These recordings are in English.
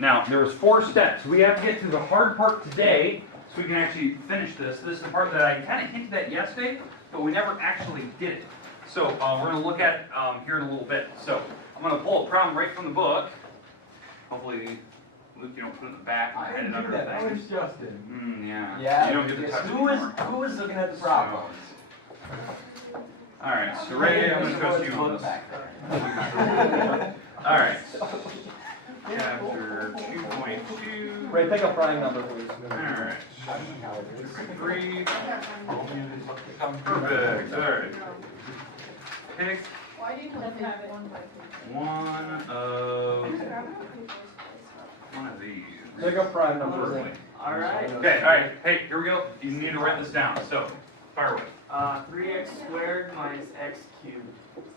Now, there's 4 steps. We have to get to the hard part today so we can actually finish this. This is the part that I kind of hinted at yesterday, but we never actually did it. So we're going to look at here in a little bit. So I'm going to pull a problem right from the book. Hopefully, Luke, you don't put it in the back and head it under that. things. Where's Justin? Yeah. You don't get to touch it anymore. Who is looking at the problems? All right, so Ray, I'm going to trust you on this. All right. Chapter 2.2. Ray, pick a prime number, please. Alright. 3. Perfect. Alright. Pick one of these. Pick a prime number. Alright. Okay, alright. Hey, here we go. You need to write this down. So, fire away. 3x squared minus x cubed.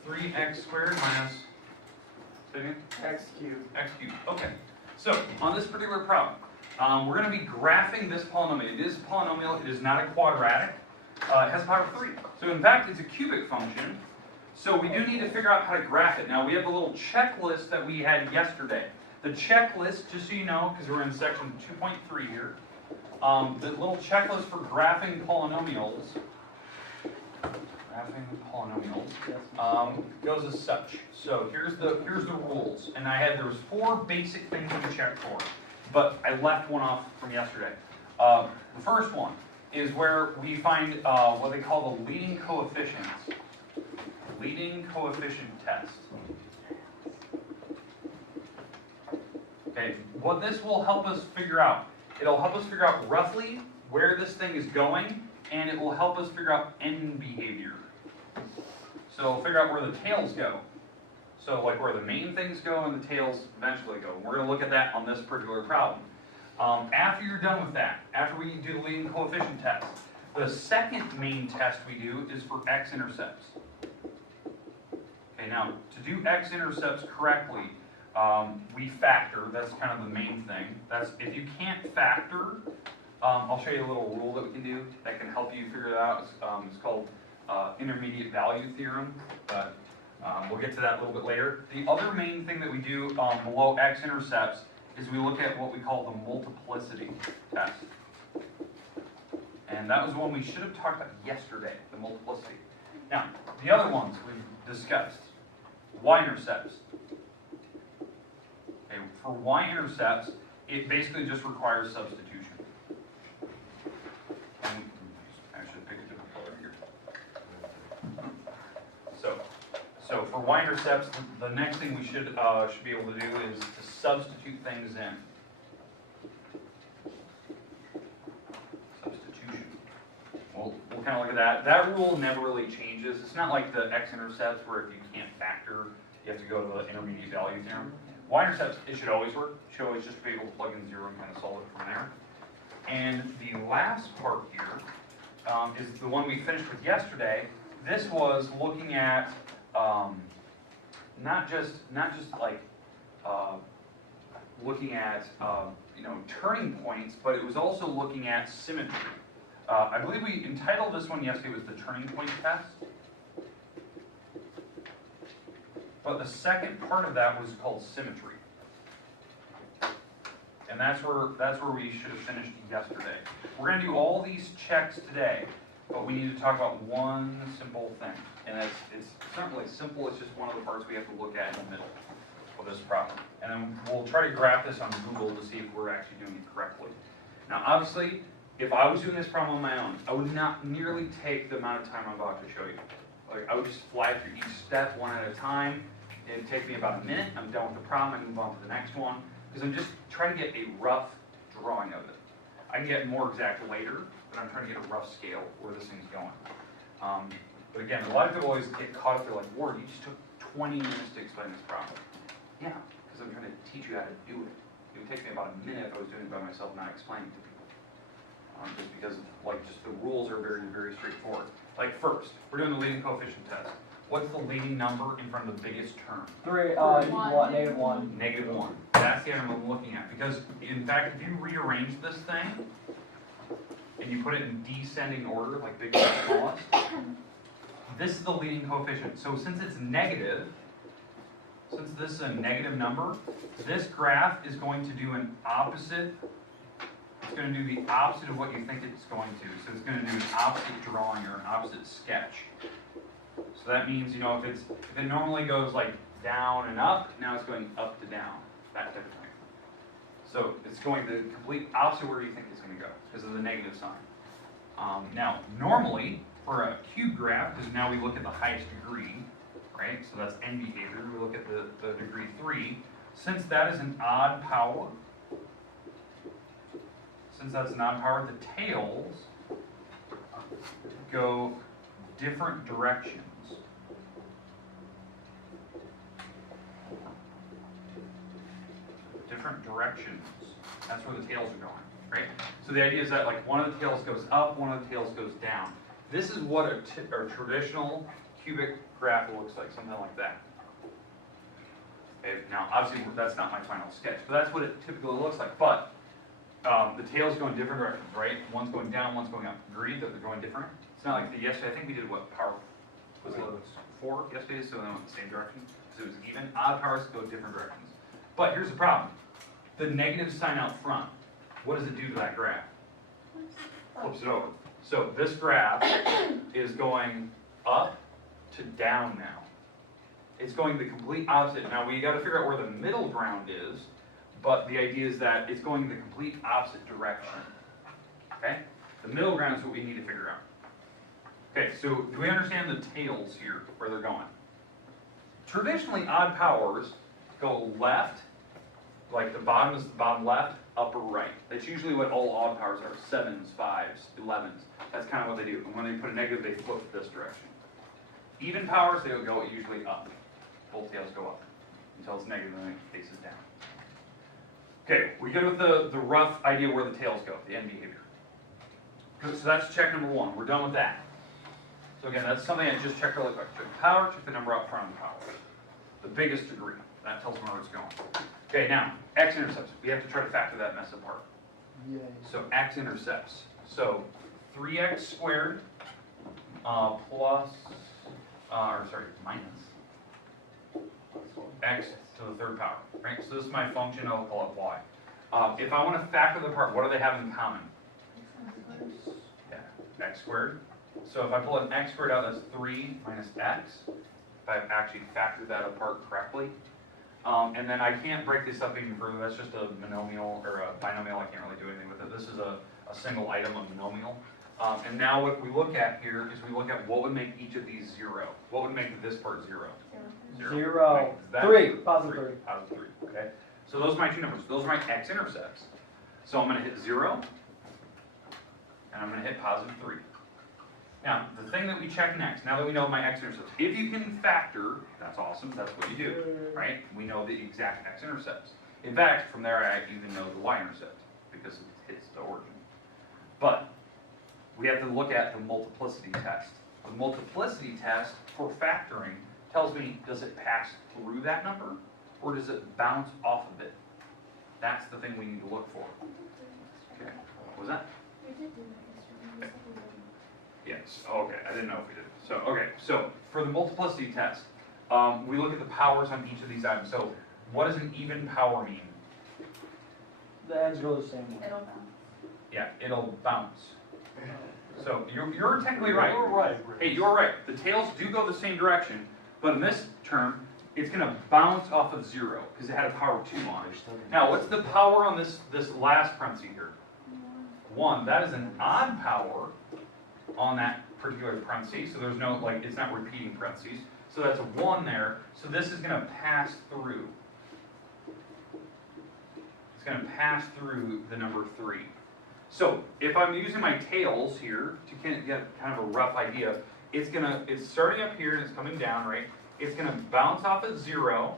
3x squared minus X cubed. x cubed. Okay. So, on this particular problem, we're going to be graphing this polynomial. It is a polynomial. It is not a quadratic. It has power 3. So, in fact, it's a cubic function. So, we do need to figure out how to graph it. Now, we have a little checklist that we had yesterday. The checklist, just so you know, because we're in section 2.3 here, the little checklist for graphing polynomials goes as such. So here's the rules, and there was 4 basic things we checked for, but I left one off from yesterday. The first one is where we find what they call the leading coefficients. Leading coefficient test. Okay, what this will help us figure out, it'll help us figure out roughly where this thing is going, and it will help us figure out end behavior. So we'll figure out where the tails go. So like where the main things go and the tails eventually go. We're going to look at that on this particular problem. After you're done with that, after we do the leading coefficient test, the second main test we do is for X-Intercepts. Okay, now to do X-Intercepts correctly, we factor. That's kind of the main thing. That's if you can't factor, I'll show you a little rule that we can do that can help you figure it out. It's called intermediate value theorem, but we'll get to that a little bit later. The other main thing that we do below X-Intercepts is we look at what we call the multiplicity test. And that was one we should have talked about yesterday, the multiplicity. Now, the other ones we've discussed. Y-Intercepts. Okay, for Y-Intercepts, it basically just requires substitution. And I should pick a different color here. So for Y-Intercepts, the next thing we should be able to do is to substitute things in. Substitution. We'll kind of look at that. That rule never really changes. It's not like the X-Intercepts where if you can't factor, you have to go to the intermediate value theorem. Y-Intercepts, it should always work. You should always just be able to plug in 0 and kind of solve it from there. And the last part here is the one we finished with yesterday. This was looking at not just like looking at turning points, but it was also looking at symmetry. I believe we entitled this one yesterday was the turning point test. But the second part of that was called symmetry. And that's where we should have finished yesterday. We're going to do all these checks today, but we need to talk about one simple thing. And it's not really simple, it's just one of the parts we have to look at in the middle of this problem. And then we'll try to graph this on Google to see if we're actually doing it correctly. Now obviously, if I was doing this problem on my own, I would not nearly take the amount of time I'm about to show you. Like I would just fly through each step one at a time. It'd take me about a minute. I'm done with the problem and move on to the next one. Because I'm just trying to get a rough drawing of it. I can get more exact later, but I'm trying to get a rough scale where this thing's going. But again, a lot of people always get caught up. They're like, Ward, you just took 20 minutes to explain this problem. Yeah, because I'm trying to teach you how to do it. It would take me about a minute if I was doing it by myself, not explaining to people. Just because just the rules are very, very straightforward. Like first, we're doing the leading coefficient test. What's the leading number in front of the biggest term? Negative 1. Negative 1. That's the item I'm looking at. Because, in fact, if you rearrange this thing, and you put it in descending order, like biggest to smallest, this is the leading coefficient. So since it's negative, since this is a negative number, this graph is going to do an opposite. It's going to do the opposite of what you think it's going to. So it's going to do an opposite drawing or an opposite sketch. So that means, you know, if it normally goes like down and up, now it's going up to down, that type of thing. So it's going the complete opposite where you think it's going to go because of the negative sign. Now, normally for a cube graph, because now we look at the highest degree, right? So that's n behavior. We look at the degree 3. Since that is an odd power, the tails go different directions. Different directions. That's where the tails are going, right? So the idea is that like one of the tails goes up, one of the tails goes down. This is what a traditional cubic graph looks like, something like that. Okay, now obviously that's not my final sketch, but that's what it typically looks like. But the tails go in different directions, right? One's going down, one's going up. Agreed that they're going different? It's not like yesterday, I think we did what, power, was it 4 yesterday, so they went the same direction? Because it was even. Odd powers go different directions. But here's the problem. The negative sign out front, what does it do to that graph? Flips it over. So this graph is going up to down now. It's going the complete opposite. Now we got to figure out where the middle ground is, but the idea is that it's going the complete opposite direction. Okay? The middle ground is what we need to figure out. Okay, so do we understand the tails here, where they're going? Traditionally, odd powers go left, like the bottom is the bottom left, upper right. That's usually what all odd powers are, 7s, 5s, 11s. That's kind of what they do. And when they put a negative, they flip this direction. Even powers, they will go usually up. Both tails go up until it's negative and then it faces down. Okay, we go with the rough idea where the tails go, the end behavior. So that's check number 1. We're done with that. So again, that's something I just checked really quick. Check the power, check the number up front of the power. The biggest degree. That tells me where it's going. Okay, now, X-intercepts. We have to try to factor that mess apart. Yay. So X-intercepts. So 3x squared minus x to the third power. Right? So this is my function. I'll call it y. If I want to factor them apart, what do they have in common? Yeah, x squared. So if I pull an x squared out, that's 3 minus x. If I've actually factored that apart correctly. And then I can't break this up even further. That's just a monomial or a binomial. I can't really do anything with it. This is a single item, a monomial. And now what we look at here is we look at what would make each of these 0. What would make this part 0? 0. Right. 3. Positive 3. Positive 3. Okay. So those are my two numbers. Those are my x-intercepts. So I'm going to hit 0, and I'm going to hit positive 3. Now, the thing that we check next, now that we know my x-intercepts, if you can factor, that's awesome, that's what you do, right? We know the exact x-intercepts. In fact, from there I even know the y-intercept, because it hits the origin. But, we have to look at the multiplicity test. The multiplicity test for factoring tells me, does it pass through that number, or does it bounce off of it? That's the thing we need to look for. Okay, what was that? We did do that yesterday. Yes, okay, I didn't know if we did. So, okay, so for the multiplicity test, we look at the powers on each of these items. So, what does an even power mean? The ends go the same way. It'll bounce. Yeah, it'll bounce. So, you're technically right. You're right. Hey, you're right. The tails do go the same direction, but in this term, it's going to bounce off of 0, because it had a power 2 on it. Now, what's the power on this last parenthesis here? 1. That is an odd power on that particular parenthesis, so there's no, like, it's not repeating parentheses. So that's a 1 there, so this is going to pass through. It's going to pass through the number 3. So, if I'm using my tails here to get kind of a rough idea, it's starting up here and it's coming down, right? It's going to bounce off at 0,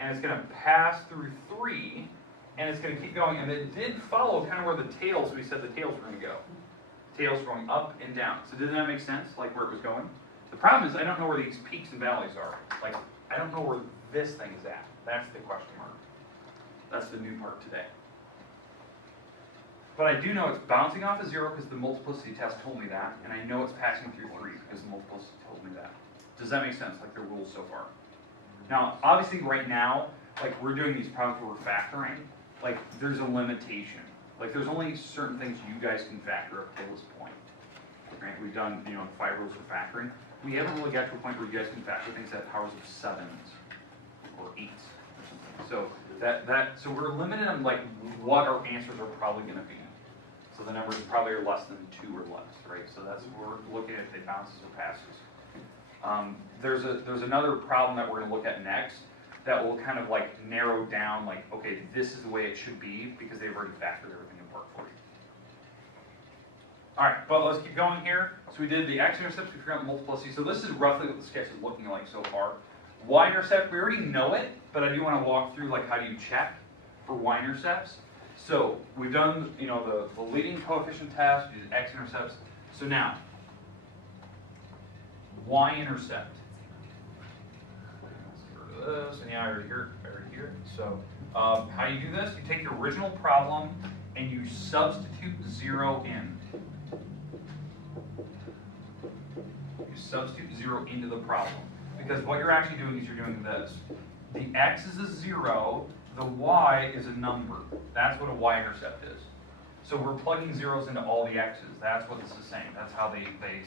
and it's going to pass through 3, and it's going to keep going, and it did follow kind of where the tails, we said the tails were going to go. Tails going up and down. So did that make sense, like where it was going? The problem is I don't know where these peaks and valleys are. Like, I don't know where this thing is at. That's the question mark. That's the new part today. But I do know it's bouncing off of 0 because the multiplicity test told me that, and I know it's passing through 3 because the multiplicity told me that. Does that make sense, like the rules so far? Now, obviously, right now, like, we're doing these problems where we're factoring, like, there's a limitation. Like, there's only certain things you guys can factor up to this point. Right? We've done, 5 rules for factoring. We haven't really got to a point where you guys can factor things that have powers of 7s or 8s or something. So so we're limited on like what our answers are probably going to be. So the numbers probably are less than 2 or less, right? So that's what we're looking at if they bounces or passes. There's another problem that we're going to look at next that will kind of like narrow down like, okay, this is the way it should be because they've already factored everything apart for you. All right, but let's keep going here. So we did the X-Intercepts, we figured out the multiplicity. So this is roughly what the sketch is looking like so far. Y-Intercept, we already know it, but I do want to walk through like how do you check for Y-Intercepts. So we've done, the leading coefficient test, we did X-Intercepts. So now, Y-Intercept. Let's get rid of this, and yeah, I already here. So how you do this, you take your original problem and you substitute 0 in. You substitute 0 into the problem. Because what you're actually doing is you're doing this. The x is a 0, the y is a number. That's what a y-intercept is. So we're plugging zeros into all the x's. That's what this is saying. That's how they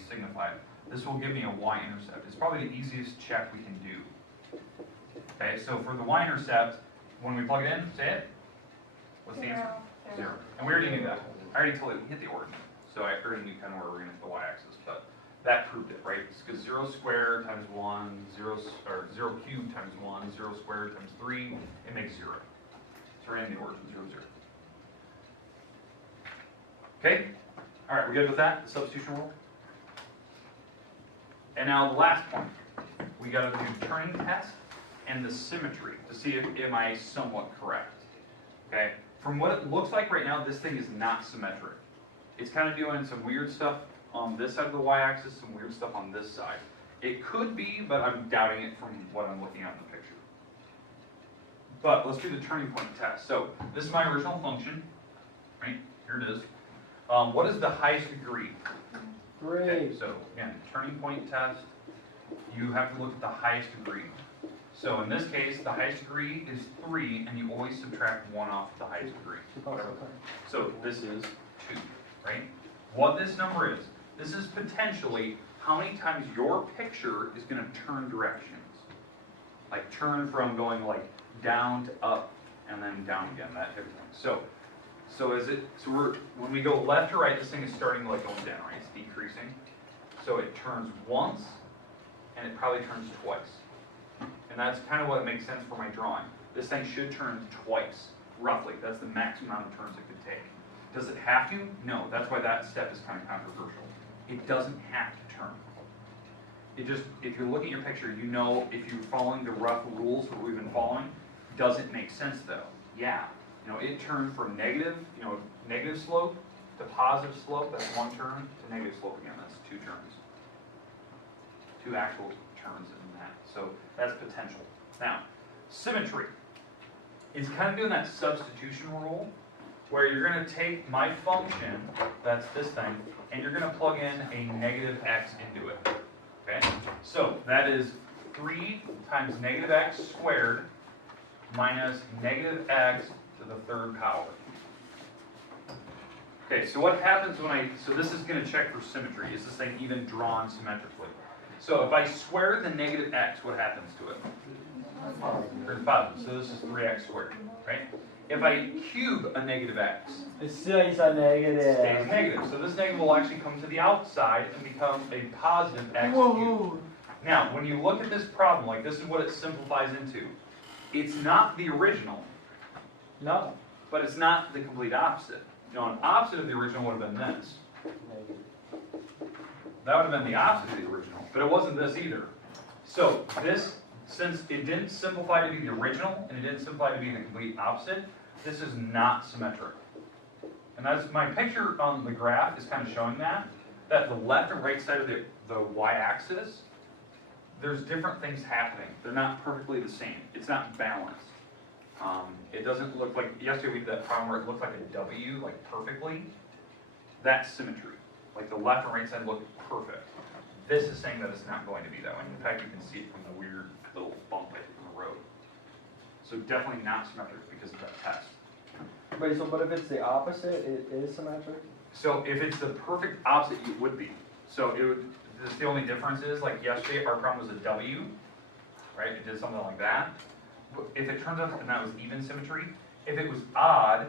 signify it. This will give me a y-intercept. It's probably the easiest check we can do. Okay, so for the y-intercept, when we plug it in, say it. What's the answer? 0. And we already knew that. I already told you, we hit the ordinate. So I already knew kind of where we're going to hit the y-axis. But that proved it, right? Because 0 squared times 1, 0 cubed times 1, 0 squared times 3, it makes 0. So we're in the origin, 0, 0. Okay? All right, we good with that? The substitution rule? And now the last point. We got to do turning test and the symmetry to see if am I somewhat correct. Okay? From what it looks like right now, this thing is not symmetric. It's kind of doing some weird stuff on this side of the y-axis, some weird stuff on this side. It could be, but I'm doubting it from what I'm looking at in the picture. But let's do the turning point test. So this is my original function, right? Here it is. What is the highest degree? 3. Okay, so again, turning point test, you have to look at the highest degree. So in this case, the highest degree is 3, and you always subtract 1 off the highest degree. So this is 2, right? What this number is, this is potentially how many times your picture is going to turn directions. Like turn from going like down to up and then down again, that type of thing. So when we go left to right, this thing is starting like going down, right? It's decreasing. So it turns once and it probably turns twice. And that's kind of what makes sense for my drawing. This thing should turn twice, roughly. That's the maximum amount of turns it could take. Does it have to? No. That's why that step is kind of controversial. It doesn't have to turn. It just, if you're looking at your picture, you know if you're following the rough rules that we've been following, does it make sense though? Yeah. It turned from negative slope to positive slope, that's 1 turn, to negative slope again, that's 2 turns. 2 actual turns in that. So that's potential. Now, symmetry. It's kind of doing that substitution rule where you're going to take my function, that's this thing, and you're going to plug in a negative x into it. Okay? So that is 3 times negative x squared minus negative x to the 3rd power. Okay, so what happens so this is going to check for symmetry. Is this thing even drawn symmetrically? So if I square the negative x, what happens to it? It's positive, so this is 3x squared, right? If I cube a negative x, It stays a negative. it stays negative. So this negative will actually come to the outside and become a positive x cubed. Now, when you look at this problem, like this is what it simplifies into. It's not the original, No. but it's not the complete opposite. An opposite of the original would have been this. That would have been the opposite of the original, but it wasn't this either. So this, since it didn't simplify to be the original, and it didn't simplify to be the complete opposite, this is not symmetric. And that's my picture on the graph is kind of showing that the left and right side of the y-axis, there's different things happening. They're not perfectly the same. It's not balanced. It doesn't look like, yesterday we did that problem where it looked like a W, like perfectly. That's symmetry. Like the left and right side look perfect. This is saying that it's not going to be that way. In fact, you can see it from the weird little bump on the So definitely not symmetric because of that test. Wait, so but if it's the opposite, it is symmetric? So if it's the perfect opposite, it would be. So it would, the only difference is, like yesterday, our problem was a W, right? It did something like that. But if it turns out that that was even symmetry, if it was odd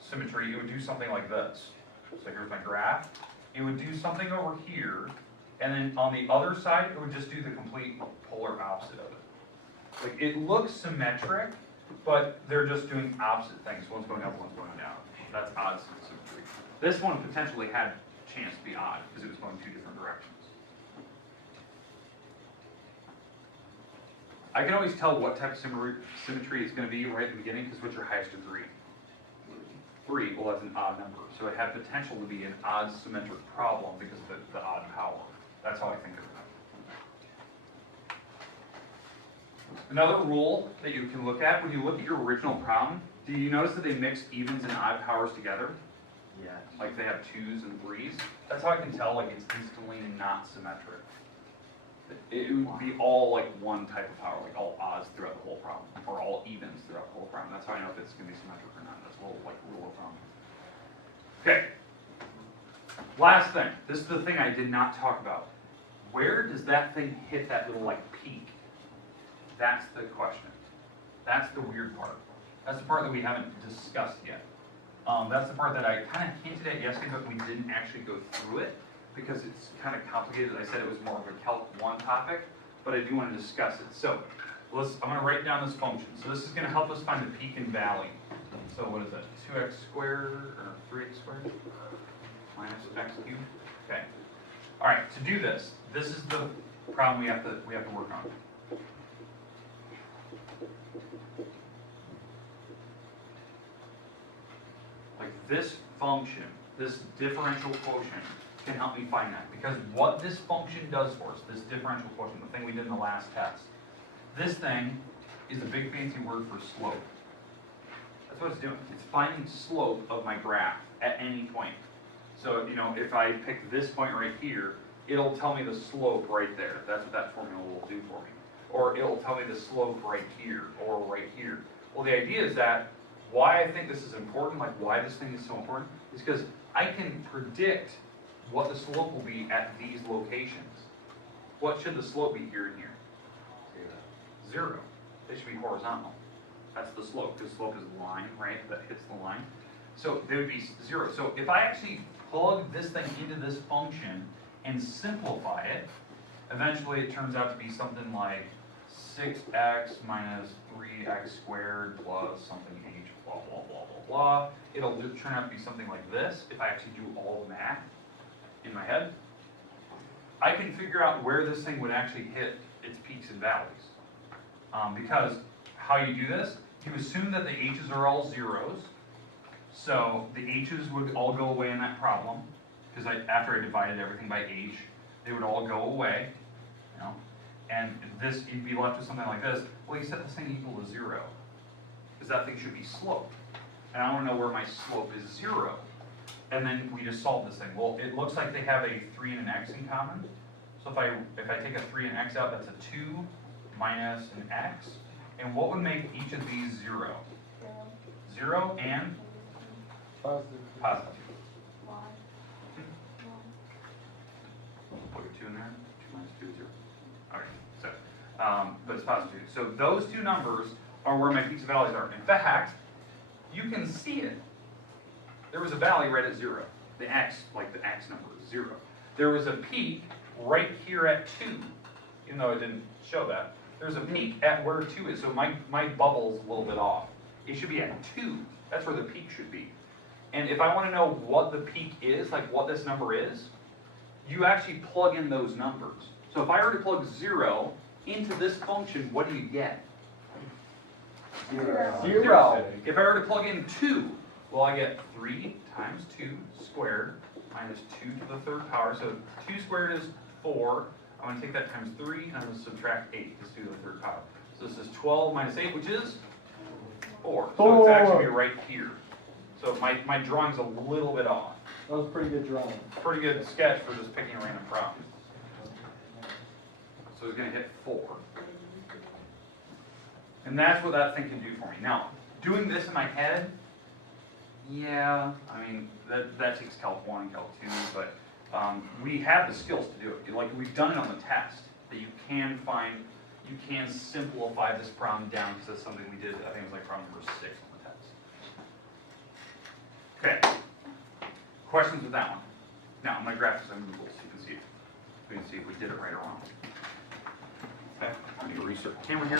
symmetry, it would do something like this. So here's my graph. It would do something over here, and then on the other side, it would just do the complete polar opposite of it. Like, it looks symmetric, but they're just doing opposite things. One's going up, one's going down. That's odd symmetry. This one potentially had a chance to be odd, because it was going two different directions. I can always tell what type of symmetry it's going to be right at the beginning, because what's your highest degree? 3, well that's an odd number. So it had potential to be an odd symmetric problem because of the odd power. That's how I think of it. Another rule that you can look at, when you look at your original problem, do you notice that they mix evens and odd powers together? Yes. Like they have 2s and 3s? That's how I can tell like it's instantly not symmetric. It would be all like one type of power, like all odds throughout the whole problem, or all evens throughout the whole problem. That's how I know if it's going to be symmetric or not. That's a little like rule of thumb. Okay. Last thing. This is the thing I did not talk about. Where does that thing hit that little like peak? That's the question. That's the weird part. That's the part that we haven't discussed yet. That's the part that I kind of hinted at yesterday, but we didn't actually go through it because it's kind of complicated. I said it was more of a Calc 1 topic, but I do want to discuss it. So I'm going to write down this function. So this is going to help us find the peak and valley. So what is that? 2x squared or 3x squared minus x cubed? Okay. All right. To do this, this is the problem we have to work on. Like this function, this differential quotient, can help me find that. Because what this function does for us, this differential quotient, the thing we did in the last test, this thing is a big fancy word for slope. That's what it's doing. It's finding slope of my graph at any point. So, you know, if I pick this point right here, it'll tell me the slope right there. That's what that formula will do for me. Or it'll tell me the slope right here, or right here. Well, the idea is that why I think this is important, like why this thing is so important, is because I can predict what the slope will be at these locations. What should the slope be here and here? 0. They should be horizontal. That's the slope, because slope is the line, right, that hits the line. So they would be 0. So if I actually plug this thing into this function and simplify it, eventually it turns out to be something like 6x minus 3x squared plus something h, blah, blah, blah, blah, blah. It'll turn out to be something like this if I actually do all the math in my head. I can figure out where this thing would actually hit its peaks and valleys. Because how you do this, you assume that the h's are all zeros. So the h's would all go away in that problem. Because after I divided everything by h, they would all go away. You know? And this, you'd be left with something like this. Well, you set this thing equal to 0. Because that thing should be sloped. And I want to know where my slope is 0. And then we just solve this thing. Well, it looks like they have a 3 and an x in common. So if I take a 3 and x out, that's a 2 minus an x. And what would make each of these 0? 0 and Positive. positive. Why? Put a 2 in there. 2 minus 2 is 0. Okay, so, but it's positive 2. So those two numbers are where my peaks and valleys are. In fact, you can see it. There was a valley right at 0. The x, like the x number, is 0. There was a peak right here at 2, even though it didn't show that. There's a peak at where 2 is, so my bubble's a little bit off. It should be at 2. That's where the peak should be. And if I want to know what the peak is, like what this number is, you actually plug in those numbers. So if I were to plug 0 into this function, what do you get? 0. If I were to plug in 2, well, I get 3 times 2 squared minus 2 to the third power. So 2 squared is 4. I'm going to take that times 3, and I'm going to subtract 8 to the third power. So this is 12 minus 8, which is 4. So it's actually right here. So my drawing's a little bit off. That was a pretty good drawing. Pretty good sketch for just picking a random problem. So it's going to hit 4. And that's what that thing can do for me. Now, doing this in my head, yeah, I mean, that takes Calc 1 and Calc 2, but we have the skills to do it. Like, we've done it on the test, that you can simplify this problem down, because that's something we did, I think it was like problem number 6 on the test. Okay. Questions with that one? Now, I'm going to graph this on Google so you can see it. We can see if we did it right or wrong. Okay, I need to research. Camera here.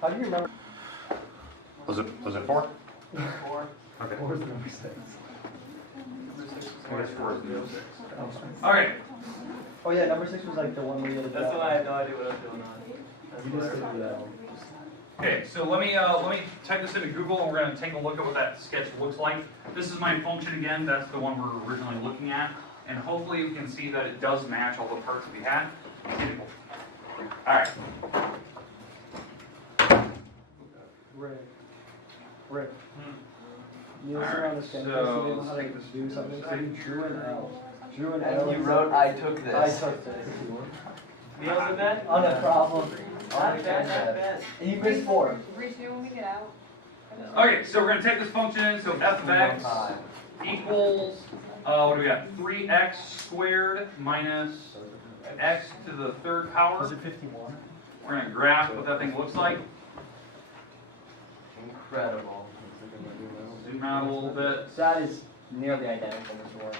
How do you remember? Was it 4? 4. Okay. What was the number 6? Number 6 I guess 4 is the was All right. Oh yeah, number 6 was like the one where you had to That's the one I had no idea what I was doing on. That's You what I just did remember. that one. Okay, so let me type this into Google, and we're going to take a look at what that sketch looks like. This is my function again. That's the one we're originally looking at, and hopefully you can see that it does match all the parts that we had. All right. Rick. You All listen right, on the sketch, so so you know let's how to take this do to something, the so you side. drew an L. Drew an And L. you wrote, I took I this. took this. Meals in bed? On a problem. Not bad, not bad. And you missed 4. Reach me when we get out. Okay, so we're going to take this function. So f of x equals what do we got? 3x squared minus x to the 3rd power. Was it 51? We're going to graph what that thing looks like. Incredible. Zoom out a little bit. That is nearly identical, Mr. Warren.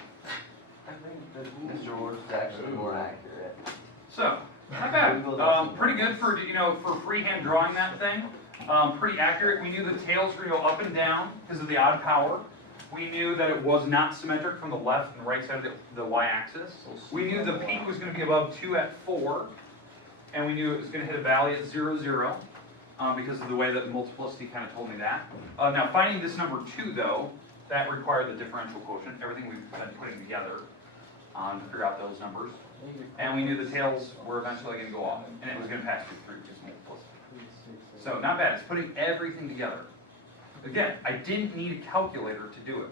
I think that Mr. Ward's is actually more accurate. So, not bad. Pretty good for, for freehand drawing that thing. Pretty accurate. We knew the tails were going to go up and down because of the odd power. We knew that it was not symmetric from the left and the right side of the y-axis. We knew the peak was going to be above 2 at 4. And we knew it was going to hit a valley at 0, 0. Because of the way that multiplicity kind of told me that. Now, finding this number 2, though, that required the differential quotient, everything we've been putting together to figure out those numbers. And we knew the tails were eventually going to go off, and it was going to pass through 3, which is multiplicity. So, not bad. It's putting everything together. Again, I didn't need a calculator to do it.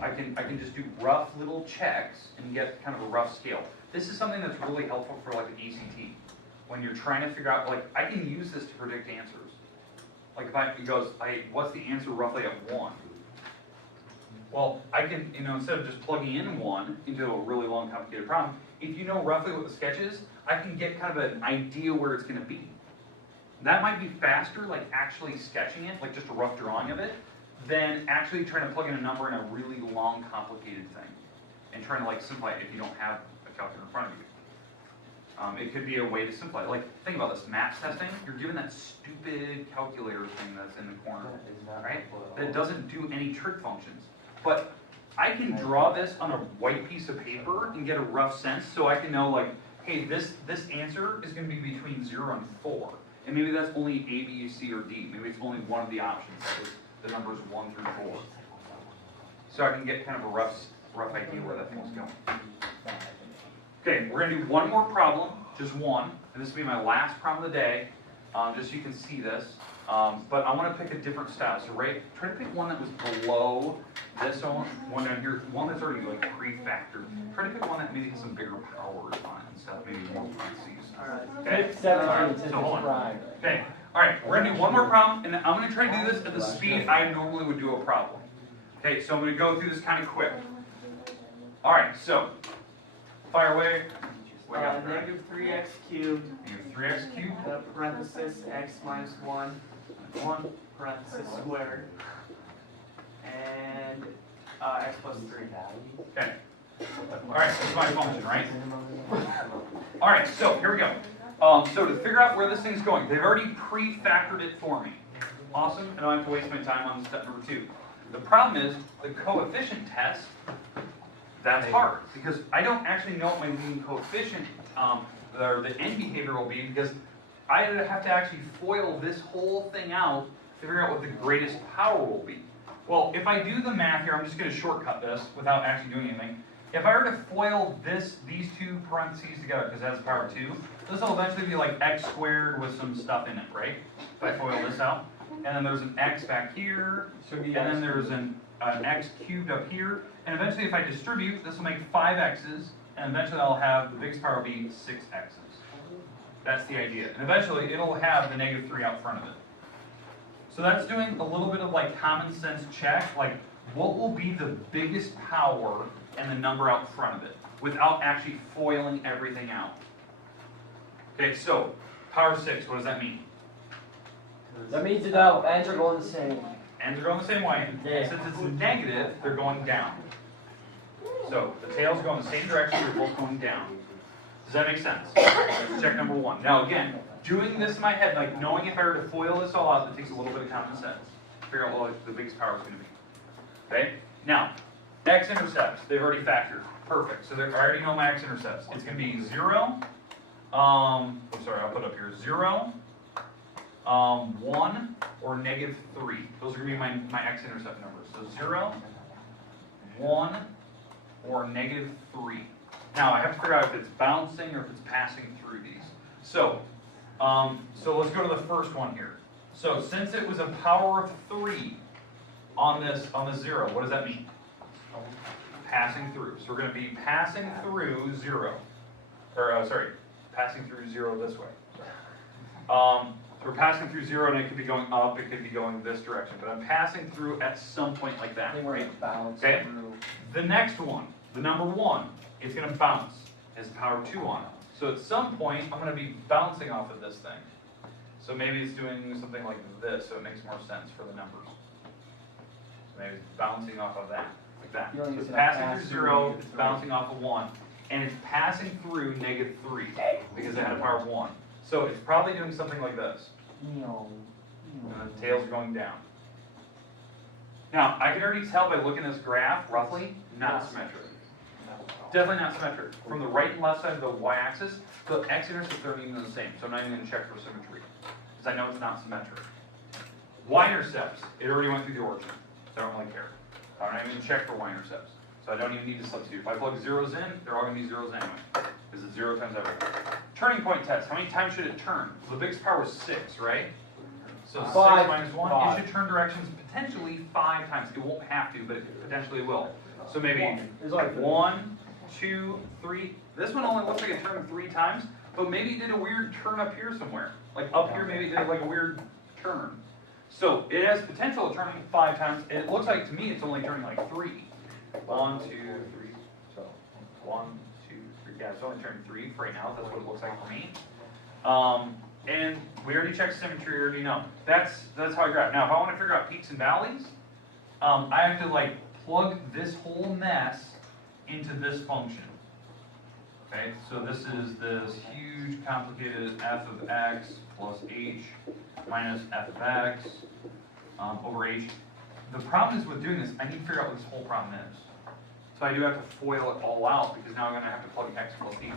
I can just do rough little checks and get kind of a rough scale. This is something that's really helpful for like an ACT. When you're trying to figure out, like, I can use this to predict answers. Like, if it goes, what's the answer roughly at 1? Well, I can, instead of just plugging in 1 into a really long, complicated problem, if you know roughly what the sketch is, I can get kind of an idea where it's going to be. That might be faster, like actually sketching it, like just a rough drawing of it, than actually trying to plug in a number in a really long, complicated thing. And trying to, like, simplify it if you don't have a calculator in front of you. It could be a way to simplify. Like, think about this, math testing, you're given that stupid calculator thing that's in the corner, right? That doesn't do any trig functions. But I can draw this on a white piece of paper and get a rough sense, so I can know, like, hey, this answer is going to be between 0 and 4. And maybe that's only A, B, C, or D. Maybe it's only one of the options. That is the numbers 1 through 4. So I can get kind of a rough idea where that thing's going. Okay, we're going to do one more problem, just one, and this will be my last problem of the day, just so you can see this. But I want to pick a different style. So try to pick one that was below this one down here, one that's already like pre-factored. Try to pick one that maybe has some bigger powers on it and stuff, maybe more parentheses. Alright. Okay, Pick 17 since so hold it's on. prime. Okay, all right, we're going to do one more problem, and I'm going to try to do this at the speed I normally would do a problem. Okay, so I'm going to go through this kind of quick. All right, so fire away. What do you got? Negative 3x cubed, Negative 3x cubed. parenthesis x minus 1, 1. parenthesis squared, and x plus 3. Okay. All right, this is my function, right? All right, so here we go. So to figure out where this thing's going, they've already pre-factored it for me. Awesome. I don't have to waste my time on step number 2. The problem is the coefficient test. That's hard because I don't actually know what my leading coefficient or the end behavior will be because I have to actually FOIL this whole thing out to figure out what the greatest power will be. Well, if I do the math here, I'm just going to shortcut this without actually doing anything. If I were to FOIL these two parentheses together because it has power 2, this will eventually be like x squared with some stuff in it, right? If I FOIL this out. And then there's an x back here, and then there's an x cubed up here. And eventually if I distribute, this will make 5 x's, and and eventually I'll have, the biggest power will be 6 x's. That's the idea. And eventually it'll have the negative 3 out front of it. So that's doing a little bit of like common sense check, like what will be the biggest power and the number out front of it, without actually foiling everything out. Okay, so power 6, what does that mean? That means that now ends are going the same. Ends are going the same way. Yeah. Since it's negative, they're going down. So the tails go in the same direction, they're both going down. Does that make sense? That's check number 1. Now again, doing this in my head, like knowing if I were to FOIL this all out, that takes a little bit of common sense. Figure out what the biggest power is going to be. Okay? Now, X-Intercepts, they've already factored. Perfect. So I already know my X-Intercepts. It's going to be 0, I'm sorry, I'll put up here 0, 1, or negative 3. Those are going to be my X-Intercept numbers. So 0, 1, or negative 3. Now, I have to figure out if it's bouncing or if it's passing through these. So let's go to the first one here. So since it was a power of 3 on this 0, what does that mean? Passing through. So we're going to be passing through 0. Or, passing through 0 this way. So we're passing through 0 and it could be going up, it could be going this direction. But I'm passing through at some point like that, right? Okay? The next one, the number 1, it's going to bounce. It has power 2 on it. So at some point, I'm going to be bouncing off of this thing. So maybe it's doing something like this, so it makes more sense for the numbers. So maybe it's bouncing off of that, like that. So it's passing through 0, it's bouncing off of 1, and it's passing through negative 3, because it had a power of 1. So it's probably doing something like this. And the tails are going down. Now, I can already tell by looking at this graph, roughly, not symmetric. Definitely not symmetric. From the right and left side of the y-axis, the x-intercepts are even the same, so I'm not even going to check for symmetry, because I know it's not symmetric. Y-intercepts, it already went through the origin, so I don't really care. I'm not even going to check for y-intercepts, so I don't even need to substitute. If I plug zeros in, they're all going to be zeros anyway, because it's 0 times everything. Turning point test, how many times should it turn? Well, the biggest power is 6, right? So 6 minus 1, it should turn directions potentially 5 times. It won't have to, but it potentially will. So maybe 1, 2, 3. This one only looks like it turned 3 times, but maybe it did a weird turn up here somewhere. Like up here, maybe it did like a weird turn. So it has potential of turning 5 times. It looks like to me it's only turning like 3. 1, 2, 3. So 1, 2, 3. Yeah, it's only turning 3 for right now. That's what it looks like for me. And we already checked symmetry. We already know. That's how I graph. Now, if I want to figure out peaks and valleys, I have to like plug this whole mess into this function. Okay, so this is this huge complicated f of x plus h minus f of x over h. The problem is with doing this, I need to figure out what this whole problem is. So I do have to FOIL it all out, because now I'm going to have to plug x plus h's in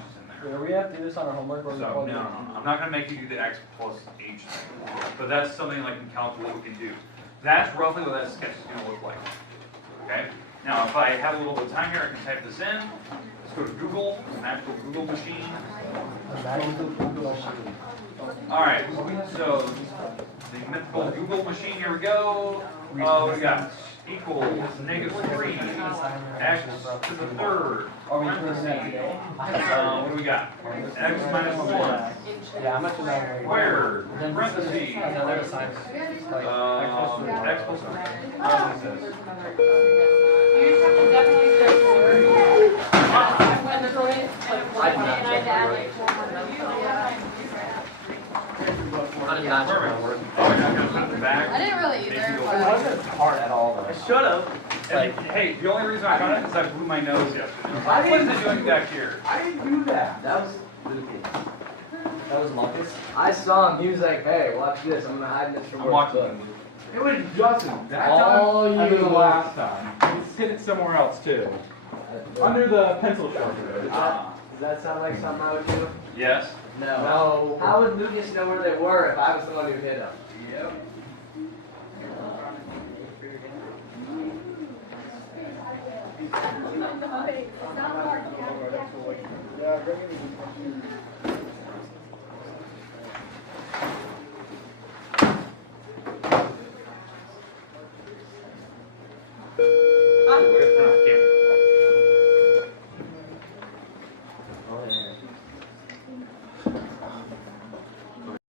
there. We have to do this on our homework. Or So no, I'm not going to make you do the x plus h thing. But that's something like in calculus we can do. That's roughly what that sketch is going to look like. Okay? Now, if I have a little bit of time here, I can type this in. Let's go to Google, magical Google machine. All right, so the mythical Google machine, here we go. What we got? Equals negative 3 x to the third. Parentheses. What do we got? X minus 1. Yeah, I'm not sure that. Squared. Parentheses. X plus 3. Parentheses. I didn't really either. It wasn't hard at all. I should have. Hey, the only reason I got it is I blew my nose yesterday. What is it doing back here? I didn't do that. That was That was Lucas. I saw him. He was like, "Hey, watch this. I'm gonna hide this from I'm work." watching Look. them. It was Justin. That All time, I mean, you. the last time. He's hit it somewhere else too. Under the pencil sharpener. Does that sound like something I would do? Yes. No. How would Lucas know where they were if I was the one who hit them? Yep. It's not hard. Where